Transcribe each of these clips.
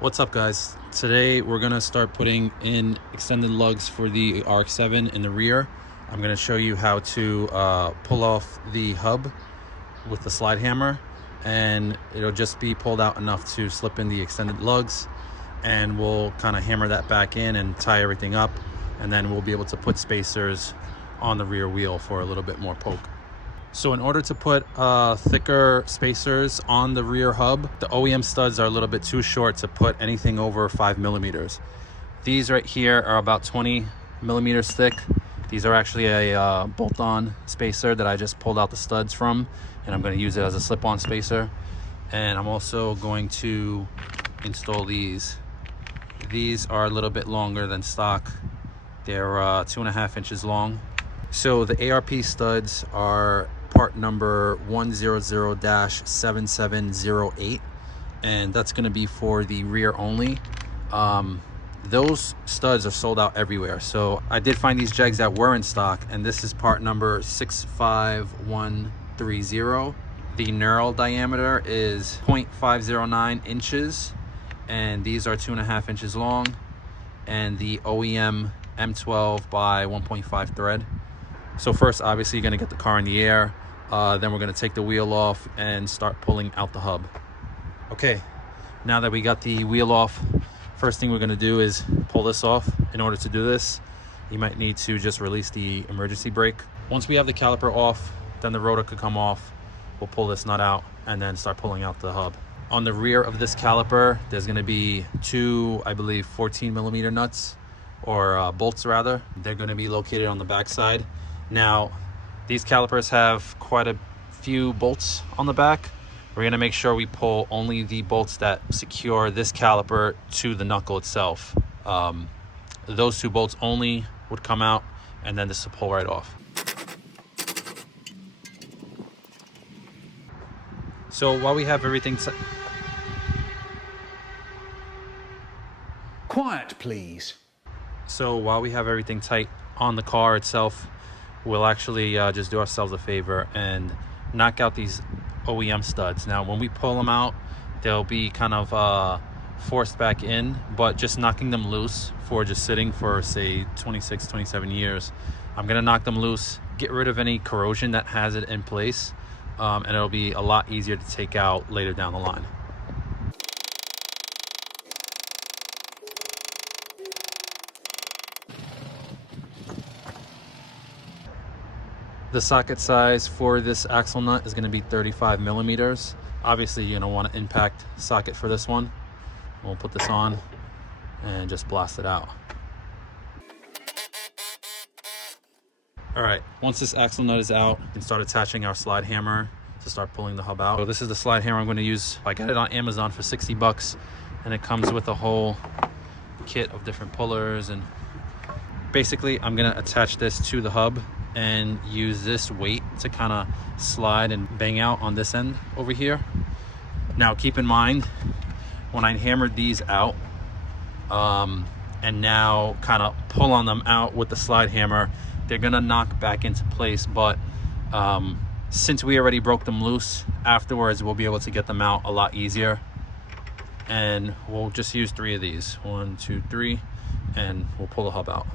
What's up, guys? Today we're gonna start putting in extended lugs for the RX7 in the rear. I'm gonna show you how to pull off the hub with the slide hammer, and it'll just be pulled out enough to slip in the extended lugs, and we'll kind of hammer that back in and tie everything up, and then we'll be able to put spacers on the rear wheel for a little bit more poke. So in order to put thicker spacers on the rear hub, the OEM studs are a little bit too short to put anything over 5 millimeters. These right here are about 20 millimeters thick. These are actually a bolt-on spacer that I just pulled out the studs from, and I'm going to use it as a slip-on spacer. And I'm also going to install these. These are a little bit longer than stock. They're 2.5 inches long. So the ARP studs are part number 100-7708, and that's going to be for the rear only. Those studs are sold out everywhere, so I did find these jegs that were in stock, and this is part number 65130. The knurl diameter is 0.509 inches, and these are 2.5 inches long, and the OEM M12 by 1.5 thread. So first, obviously, you're going to get the car in the air. Then we're going to take the wheel off and start pulling out the hub. Okay, now that we got the wheel off, first thing we're going to do is pull this off. In order to do this, you might need to just release the emergency brake. Once we have the caliper off, then the rotor could come off. We'll pull this nut out and then start pulling out the hub. On the rear of this caliper, there's going to be two, I believe, 14 millimeter nuts, or bolts rather. They're going to be located on the back side. Now, these calipers have quite a few bolts on the back. We're going to make sure we pull only the bolts that secure this caliper to the knuckle itself. Those two bolts only would come out, and then this will pull right off. So while we have everything Quiet, please. So while we have everything tight on the car itself, we'll actually just do ourselves a favor and knock out these OEM studs. Now, when we pull them out, they'll be kind of forced back in, but just knocking them loose for just sitting for, say, 26, 27 years. I'm going to knock them loose, get rid of any corrosion that has it in place, and it'll be a lot easier to take out later down the line. The socket size for this axle nut is going to be 35 millimeters. Obviously, you're going to want an impact socket for this one. We'll put this on and just blast it out. All right, once this axle nut is out, we can start attaching our slide hammer to start pulling the hub out. So this is the slide hammer I'm going to use. I got it on Amazon for 60 bucks, and it comes with a whole kit of different pullers. And basically, I'm going to attach this to the hub and use this weight to kind of slide and bang out on this end over here. Now, keep in mind, when I hammered these out and now kind of pull on them out with the slide hammer, they're gonna knock back into place, but since we already broke them loose, afterwards we'll be able to get them out a lot easier. And we'll just use 3 of these, 1, 2, 3, and we'll pull the hub out.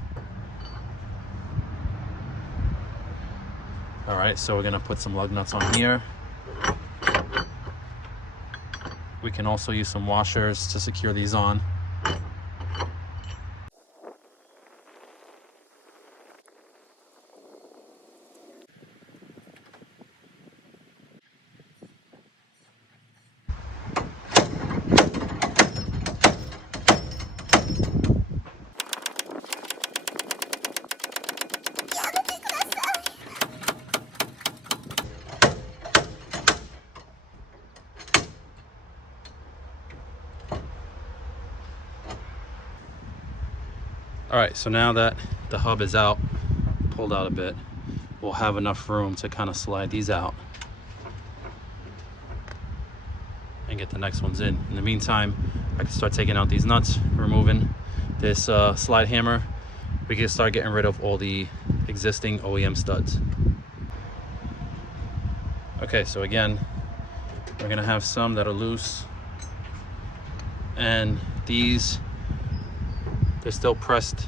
All right, so we're gonna put some lug nuts on here. We can also use some washers to secure these on. All right, so now that the hub is out, pulled out a bit, we'll have enough room to kind of slide these out and get the next ones in. In the meantime, I can start taking out these nuts, removing this slide hammer. We can start getting rid of all the existing OEM studs. Okay, so again, we're gonna have some that are loose And these, they're still pressed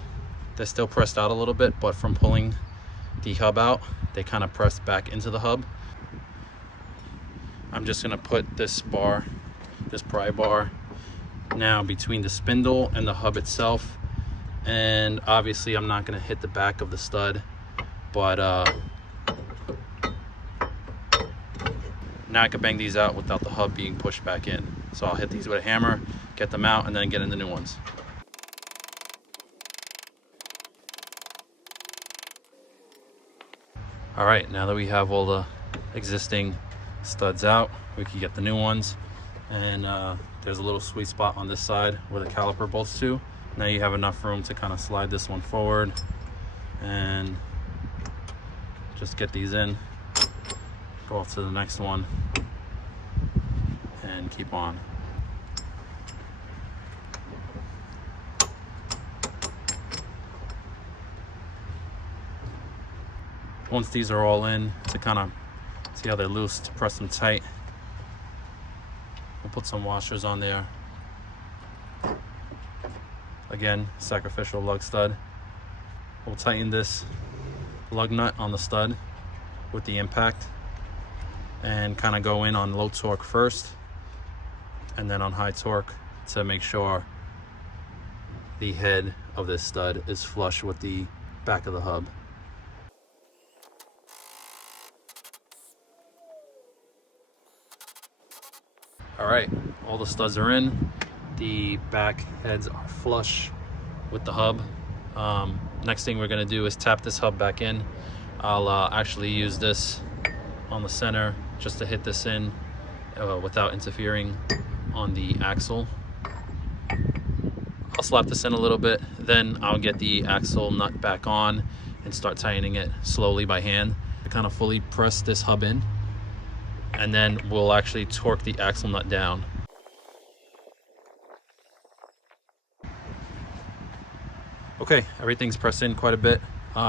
out a little bit, but from pulling the hub out, they kind of pressed back into the hub. I'm just gonna put this pry bar now between the spindle and the hub itself. And obviously I'm not gonna hit the back of the stud, but now I can bang these out without the hub being pushed back in. So I'll hit these with a hammer, get them out, and then get in the new ones. All right, now that we have all the existing studs out, we can get the new ones. And there's a little sweet spot on this side where the caliper bolts to. Now you have enough room to kind of slide this one forward and just get these in, go off to the next one, and keep on. Once these are all in, to kind of see how they're loose, to press them tight, we'll put some washers on there. Again, sacrificial lug stud. We'll tighten this lug nut on the stud with the impact and kind of go in on low torque first and then on high torque to make sure the head of this stud is flush with the back of the hub. All right, all the studs are in. The back heads are flush with the hub. Next thing we're gonna do is tap this hub back in. I'll actually use this on the center just to hit this in without interfering on the axle. I'll slap this in a little bit, then I'll get the axle nut back on and start tightening it slowly by hand to kind of fully press this hub in, and then we'll actually torque the axle nut down. Okay, everything's pressed in quite a bit.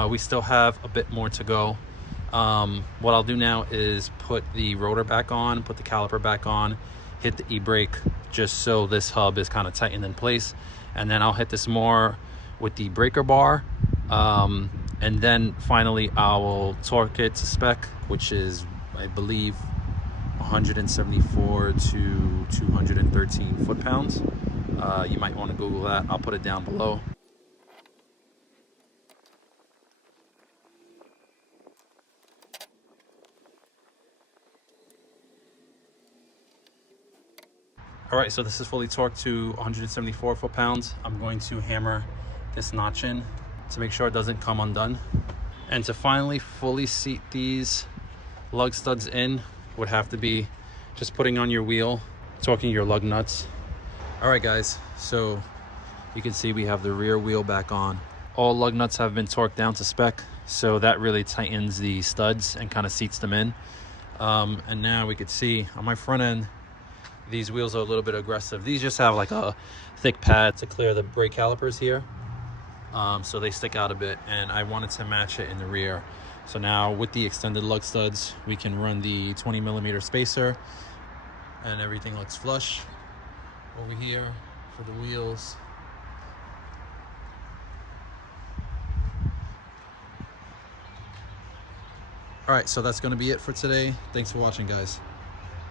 We still have a bit more to go. What I'll do now is put the rotor back on, put the caliper back on, hit the e-brake just so this hub is kind of tightened in place. And then I'll hit this more with the breaker bar. And then finally I will torque it to spec, which is, I believe, 174 to 213 foot-pounds. You might want to Google that. I'll put it down below. All right, so this is fully torqued to 174 foot-pounds. I'm going to hammer this notch in to make sure it doesn't come undone. And to finally fully seat these lug studs in would have to be just putting on your wheel, torquing your lug nuts. All right, guys, so you can see we have the rear wheel back on. All lug nuts have been torqued down to spec, so that really tightens the studs and kind of seats them in. And now we could see on my front end, these wheels are a little bit aggressive. These just have like a thick pad to clear the brake calipers here. So they stick out a bit, and I wanted to match it in the rear. So now with the extended lug studs, we can run the 20mm spacer and everything looks flush over here for the wheels. All right, so that's gonna be it for today. Thanks for watching, guys.